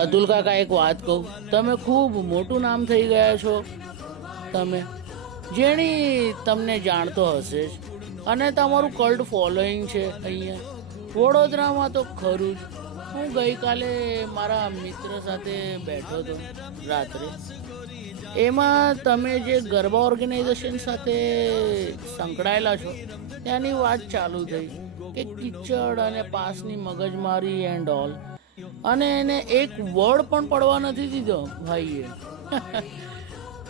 અતુલ કાકા, એક વાત કહું, તમે ખૂબ મોટું નામ થઈ ગયા છો. તમે જેણી તમને જાણતો હશે જ, અને તમારું કલ્ટ ફોલોઈંગ છે અહીંયા વડોદરામાં તો ખરું જ. હું ગઈકાલે મારા મિત્ર સાથે બેઠો હતો રાત્રે. એમાં તમે જે ગરબા ઓર્ગેનાઇઝેશન સાથે સંકળાયેલા છો ત્યાંની વાત ચાલુ થઈ કે કિચડ અને પાસની મગજમારી એન્ડ ઓલ, અને એને એક વર્ડ પણ પડવા નથી દીધો ભાઈએ.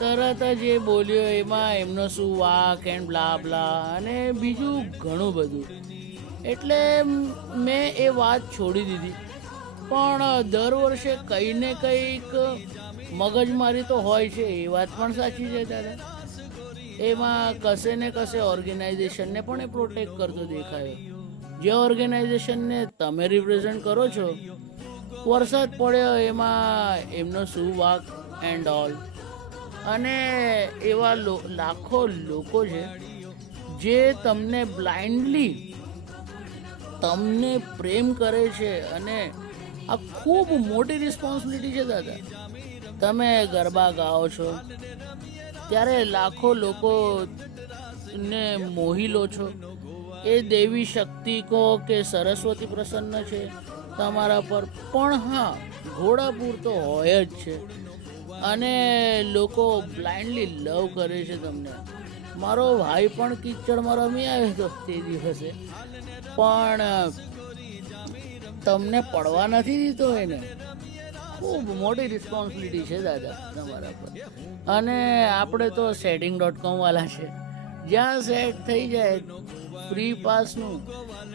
તરત જ એ બોલ્યો એમાં એમનો શું વાક એન્ડ બ્લા બ્લા અને બીજું ઘણું બધું. એટલે મેં એ વાત છોડી દીધી. પણ દર વર્ષે કંઈ ને કંઈક મગજમારી તો હોય છે, એ વાત પણ સાચી છે દાદા. એમાં કશે ને કશે ઓર્ગેનાઇઝેશનને પણ એ પ્રોટેક્ટ કરતો દેખાયો. જે ઓર્ગેનાઇઝેશનને તમે રિપ્રેઝન્ટ કરો છો, વરસાદ પડ્યો એમાં એમનો શું વાક એન્ડ ઓલ. અને એવા લાખો લોકો છે જે તમને બ્લાઇન્ડલી તમને પ્રેમ કરે છે, અને આ ખૂબ મોટી રિસ્પોન્સિબિલિટી છે દાદા. તમે ગરબા ગાઓ છો ત્યારે લાખો લોકોને મોહી લો છો. એ દેવી શક્તિ કહો કે સરસ્વતી પ્રસન્ન છે તમારા પર. પણ હા, ઘોડાપુર તો હોય જ છે, અને લોકો બ્લાઇન્ડલી લવ કરે છે તમને. મારો ભાઈ પણ કિચડમાં રમી આવ્યો હતો તે દિવસે, પણ તમને પડવા નથી દીધો એને. ખૂબ મોટી રિસ્પોન્સિબિલિટી છે દાદા તમારા પર. અને આપણે તો setting.com વાળા છે, જ્યાં સેટ થઈ જાય ફ્રી પાસનું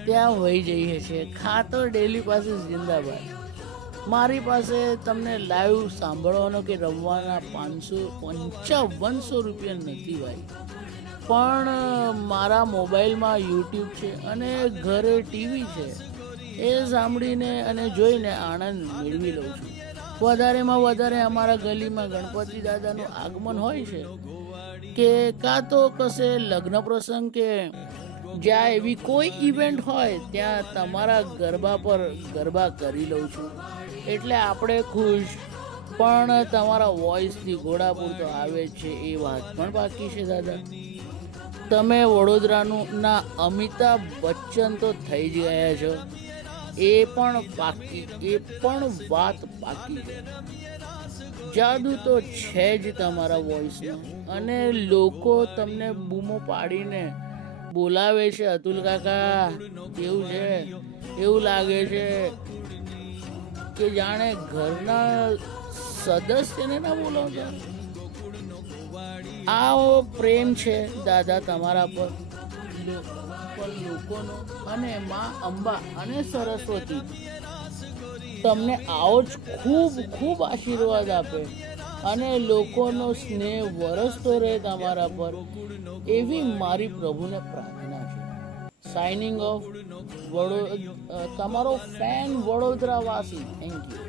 ત્યાં વહી જઈએ છીએ. ખાતો ડેલી પાસીસ જિંદાબાદ. મારી પાસે તમને લાઈવ સાંભળવાનો કે રમવાના 555 રૂપિયા નથી ભાઈ, પણ મારા મોબાઈલમાં યુટ્યુબ છે અને ઘરે ટીવી છે. એ સાંભળીને અને જોઈને આનંદ મેળવી લઉં છું. વધારેમાં વધારે અમારા ગલીમાં ગણપતિ દાદાનું આગમન હોય છે, કે કાં તો કશે લગ્ન પ્રસંગ કે જ્યાં એવી કોઈ ઇવેન્ટ હોય ત્યાં તમારા ગરબા પર ગરબા કરી લઉં છું. એટલે આપણે ખુશ. પણ તમારા વોઇસથી ઘોડાપુર તો આવે જ છે, એ વાત પણ બાકી છે દાદા. તમે વડોદરાનું ના અમિતાભ બચ્ચન તો થઈ જ ગયા છો, એ પણ વાત બાકી છે. જાદુ તો છે જ તમારા વોઇસમાં, અને લોકો તમને બૂમો પાડીને બોલાવે છે, અતુલ કાકા કેવું છે, એવું લાગે છે કે જાણે ઘરના સદસ્યને ના બોલાવતા. આવો પ્રેમ છે દાદા તમારા પર લોકોનો. અને માં અંબા અને સરસ્વતી તમને આવો જ ખૂબ ખૂબ આશીર્વાદ આપે, અને લોકોનો સ્નેહ વરસતો રહે તમારા પર, એવી મારી પ્રભુને પ્રાર્થના છે. સાઇનિંગ ઓફ, તમારો ફેન વડોદરાવાસી. Thank you.